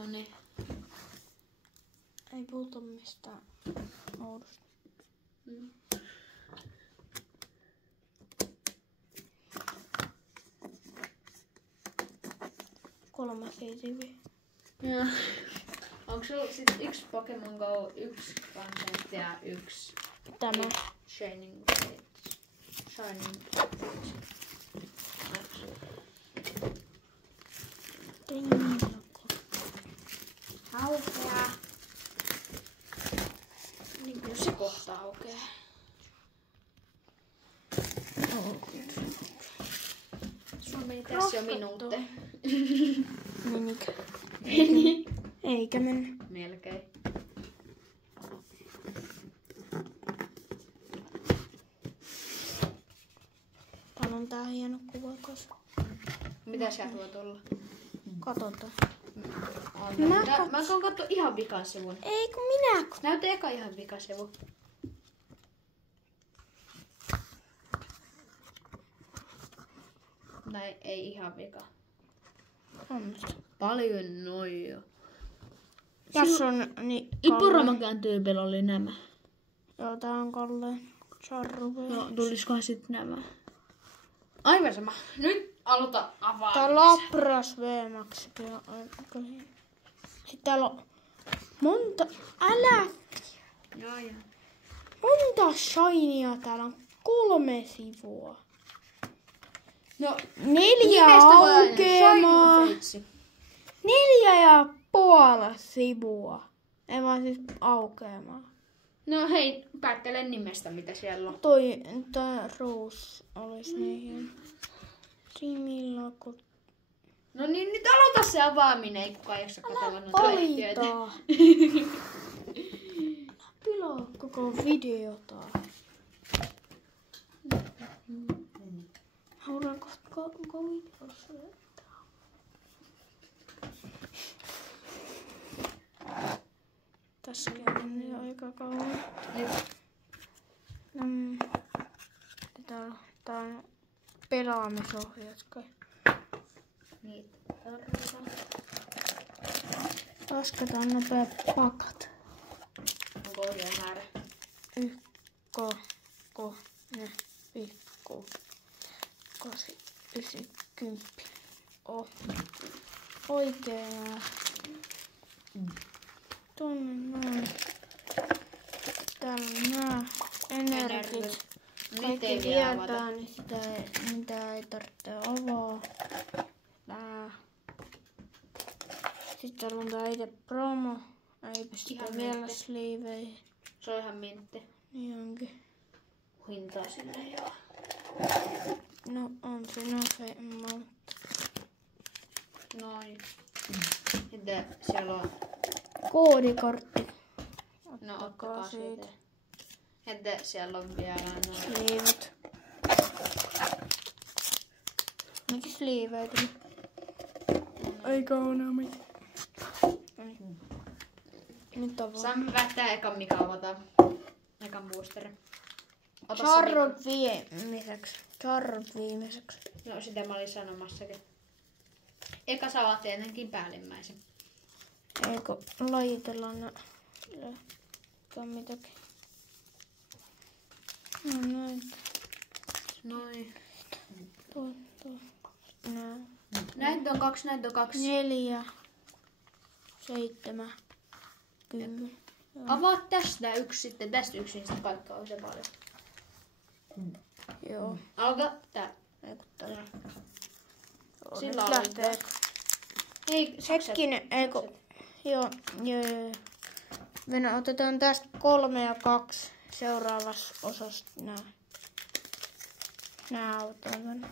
Noniin. Ei puhuta mistään oudosta. Kolmas ETV. Joo. Onko sulla sit yksi Pokemon Go, yksi Consent ja yksi Tämä. Shining Fates? Shining Fates. Aukeaa. Niin kyllä se kohta aukeaa. Sulla meni tässä jo minuutti. Menikö? Eikä mennyt. Melkein. Täällä on tää hieno kuvakas. Mitä sä tuot olla? Katsotaan. Mä oon katso ihan vikasivun. Ei kun minä. Näytä eka ihan vikasivu. Näin ei ihan vika. On. Paljon noja. Tässä on niin Ipuramakään tyypillä oli nämä. Joo, tää on Kalleen Charru. No, tuliskohan sit nämä? Aivan sama. Nyt aloita avaa. Tää on Lapras VMAX. Sitten täällä on monta... Älä! Joo. Monta shinia täällä on 3 sivua. No, 4 aukeamaa. 4,5 sivua. Ei vaan siis aukeamaa. No hei, päättele nimestä mitä siellä on. Tää Rose olisi niin hieno. Similako. No niin, nyt aloita se avaaminen, ei kukaan jaksa katsella noita lehtiöitä. Pilaa koko videota. Haluan koko videossa. Tässäkin on jo aika kauan. Tää on pelaamisohjaus kai. Niitä tarvitaan. Lasketaan nopea pakat. Onko ohjeen määrä? Pikku. 8, 9, 10. Oikein. Tuonne noin. Täällä on nää energit. Kaikki tietää, niin mitä ei tarvitse avaa. Sitten täällä on tää itse promo. Ei pystytä Ihan vielä mintti. sleeveihin. Se on ihan mintti. Niin onkin. Hintaa sinne joo. No on se nouse, mutta... Noin. Sitten siellä on... Koodikortti. No ottakaa siitä. Sitten siellä on vielä noin... Sleevit. Miksi sleeveitä? Eikä oo nää mitään. Nyt on vaan. Saamme väittää ekan mikä avataan. Ekan boosteri. Charrot viimeiseksi. No sitä mä olin sanomassakin. Eka saa tietenkin päällimmäisen. Eikö lajitellaan nää? Tai mitäkin. No noin. Noin. Tuo. Nää. Näitä on 2, näitä on 2. 4, 7, 10. Avaa tästä yksi sitten, tästä yksi, niin sitten kaikkea on se paljon. Joo. Alkaa tää. Eiku täällä. Sillä Nyt lähtee. aloittaa. Hei, Hetkinen, eiku. Joo. Venä, otetaan tästä 3 ja 2 seuraavassa osassa nää autaan.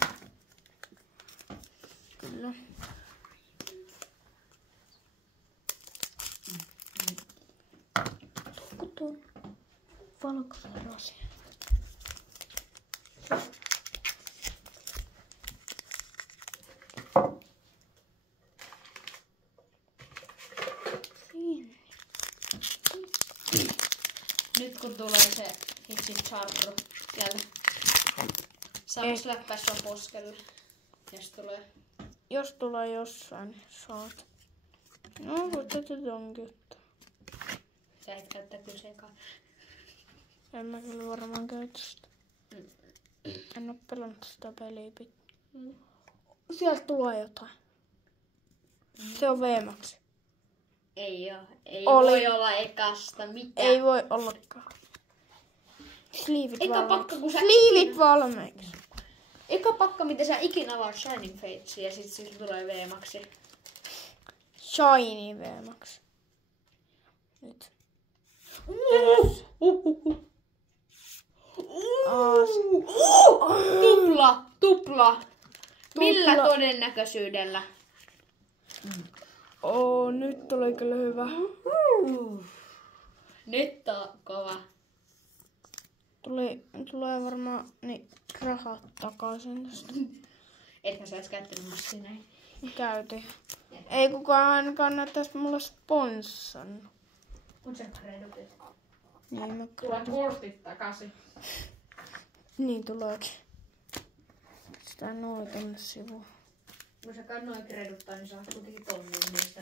Kyllä. Tuo valkoinen asia. Nyt kun tulee se itse charru sieltä. Saanko läppää sua poskelle? Jos tulee. Jos tulee jossain, niin saat. No, voit tätä tonkin ottaa. Sä et käyttää kyllä sekaan. En mä kyllä varmaan käytä sitä. En oo pelannut sitä peliä Sieltä tulee jotain. Se on VMAX. Ei oo. Ei Oli. voi olla ekasta mitään. Ei voi ollakaan. Sliivit Eka valmiiksi. pakka, kun sä Sliivit valmiiksi. Eka pakka, mitä sä ikinä avaat Shining Fatesia ja sit sillä tulee VMAXi. Shiny VMAX. Nyt. Tupla. Millä todennäköisyydellä? Nyt oli kyllä hyvä. Nyt on kova. Tulee varmaan niin rahat takaisin tästä. Ethän sä ois käyttänyt massineen. Käytin. Ei kukaan ainakaan näyttäisi mulle sponssan. Mut sä kredutit. Niin mä Tulee kortit takaisin. Niin tuleekin. Sitä noin tonne sivuun. Kun sä noin kreduttaa, niin saat kuitenkin tonnin niistä.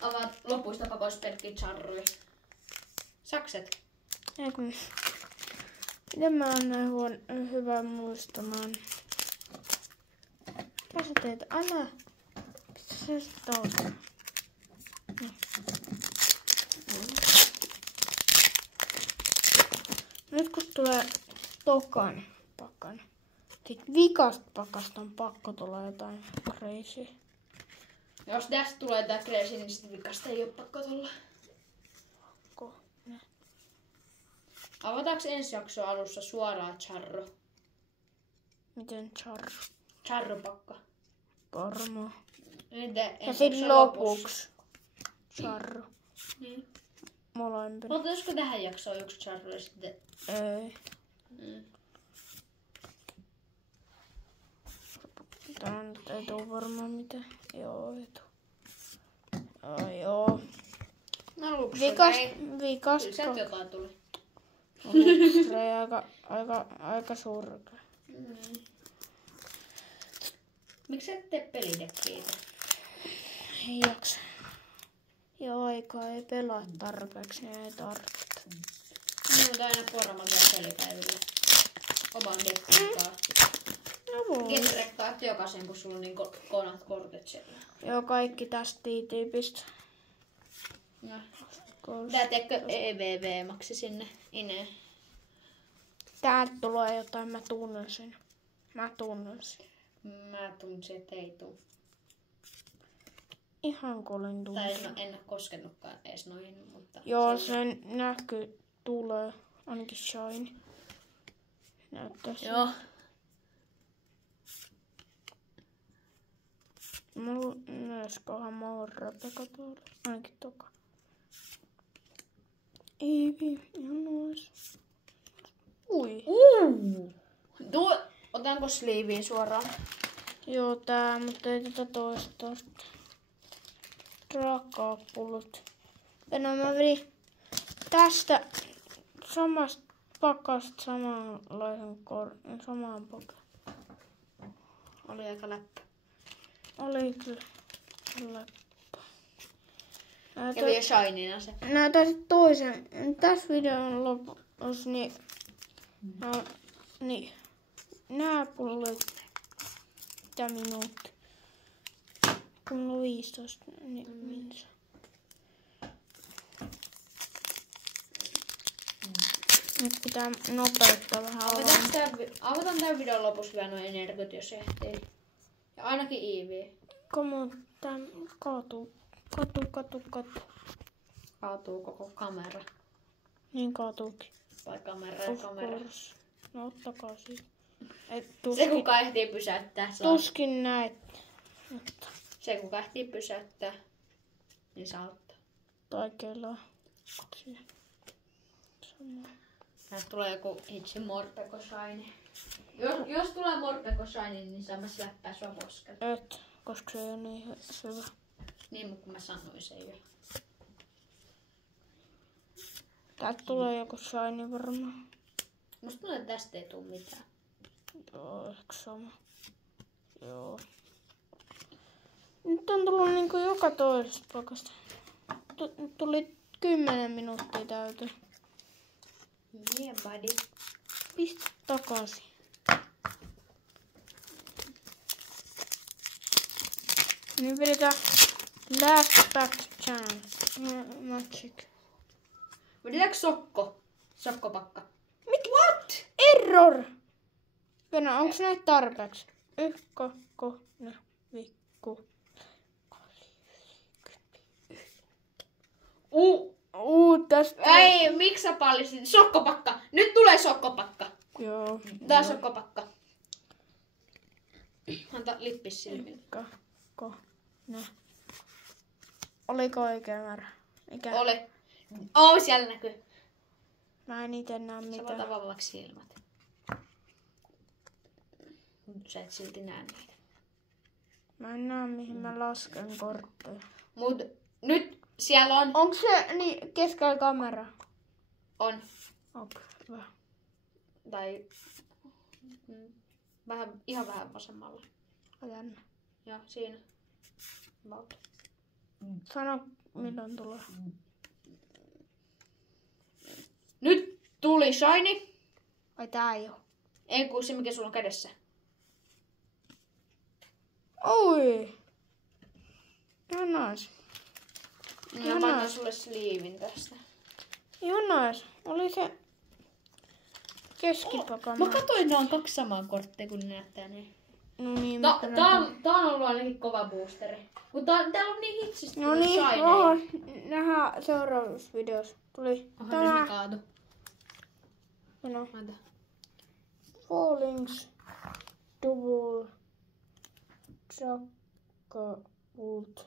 Avaat lopuista pakoista pelkkiä charruja. Sakset. Ei kun... Miten mä oon näin hyvä muistamaan? Mitä sä teet? Älä! Pistä sä sitä ottaa? Nyt kun tulee tokan pakana. Sit vikasta pakasta on pakko tulla jotain crazy. Jos tästä tulee tää crazy, niin sit vikasta ei oo pakko tulla. Avataanko ensi jakson alussa suoraan charro? Miten charru? Charropakka. Varmaan. Ja Ja sit lopuksi charru. Niin. Molempina. Olisiko tähän jaksoon yksi charru ja sitten... Ei. Tää nyt ei tuu varmaan mitään. Joo, ei tuu. Joo. No luksuri. Vikast Kyllä sieltä jotain tuli. luksuri aika surkea. Miksi et tee pelidekkiä? Ei jaksa. Joo, aikaa ei pelaa tarpeeksi, niin ei tarvitse. Minun aina poramakia pelipäivillä. Oman dekkiin No voi. Genrekkaat jokaisen, kun sulla on niin konat kortit siellä. Joo, kaikki tästä tyypistä. No. Tää teekö EVV-maksi sinne ineen? Täältä tulee jotain, mä tunnen sen. Mä tunsin, että ei tuu. Ihan kolin Tai tunsin. en oo koskenutkaan edes noihin, mutta... Joo, sen näkyy tulee. Ainakin shine. Näyttää Joo. Mulla myöskohan morrapeka tuolla. Ainakin toka. Eevi, ihan nois. Ui. Otanko sliiviin suoraan? Joo, tää, mutta ei tätä toista. Raakaappulut. No mä vedin tästä samasta pakasta samanlaisen samaan pakan. Oli aika läppä. Oli kyllä läppä. Kävi jo shinina se. Näytän sit toisen. Tässä videon lopussa niin nää pullot mitä minuutti. Kun mulla on 15 niin minsa. Nyt pitää nopeuttaa vähän Avataan tämän videon lopussa vielä noin energiat, jos ehtii. Ja ainakin Eevee. Komo, tää kaatuu. Katu. Kaatuu koko kamera. Niin kaatuukin. Vai kamera ja Of kamera. course. No ottakaa siitä. Se kuka ehtii pysäyttää saa. Tuskin näet. Mutta Se kuka ehtii pysäyttää, niin saa ottaa. tai kelaa. Sama. Tästä tulee joku itse Morpeko Shiny. Jos tulee Morpeko Shiny, niin saa mä läppää sua poskella. Et, koska se ei ole niin hyvä. Niin, mutta kun mä sanoin sen jo. Täältä tulee joku shiny varmaan. Musta tulee, että tästä ei tuu mitään. Joo, ehkä sama. Joo. Nyt on tullut niinku joka toisesta pakasta. Tuli 10 minuuttia täyteen. Yeah, buddy. Pistä takaisin. Nyt vedetään last back chance. Magic. Vedetäänkö sokkopakka? What? Error! Venä, onks näitä tarpeeksi? 1, 2, 3, 5, 6. Tästä. Ei, miksi sä pallisit? Sokkopakka! Nyt tulee sokkopakka! Joo. Tää on sokkopakka. Anta lippis silmille. Oliko oikea määrä? Mikä? Ole. Siellä näkyy. Mä en ite näe Sä voit mitään. avata silmät. Sä et silti näe niitä. Mä en näe mihin mä lasken kortteja. Mut nyt siellä on. Onko se niin keskellä kamera? On. Okei, hyvä. Tai ihan vähän vasemmalla. Jännä. Ja siinä. About. Sano milloin tulee. Nyt tuli shiny. Ai tää ei oo. Ei kun se mikä sulla on kädessä. Oi! Ihan nais. Mä pannaan sulle sliivin tästä. Ihan nais. Oli se keskipakana. Mä katsoin, ne on 2 samaa korttia, kun ne näyttää niin. No niin, Tää on ollut ainakin kova boosteri. Mutta täällä on niin hitsistä. no niin, nähdään seuraavassa videossa. Tuli Nyt ne kaatu. No. Anta. Fallings Double Jackavolt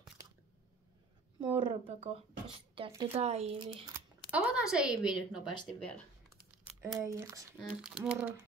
Morpeko ja sitten Taivi. Avataan se Eevee nyt nopeasti vielä. Ei, moro.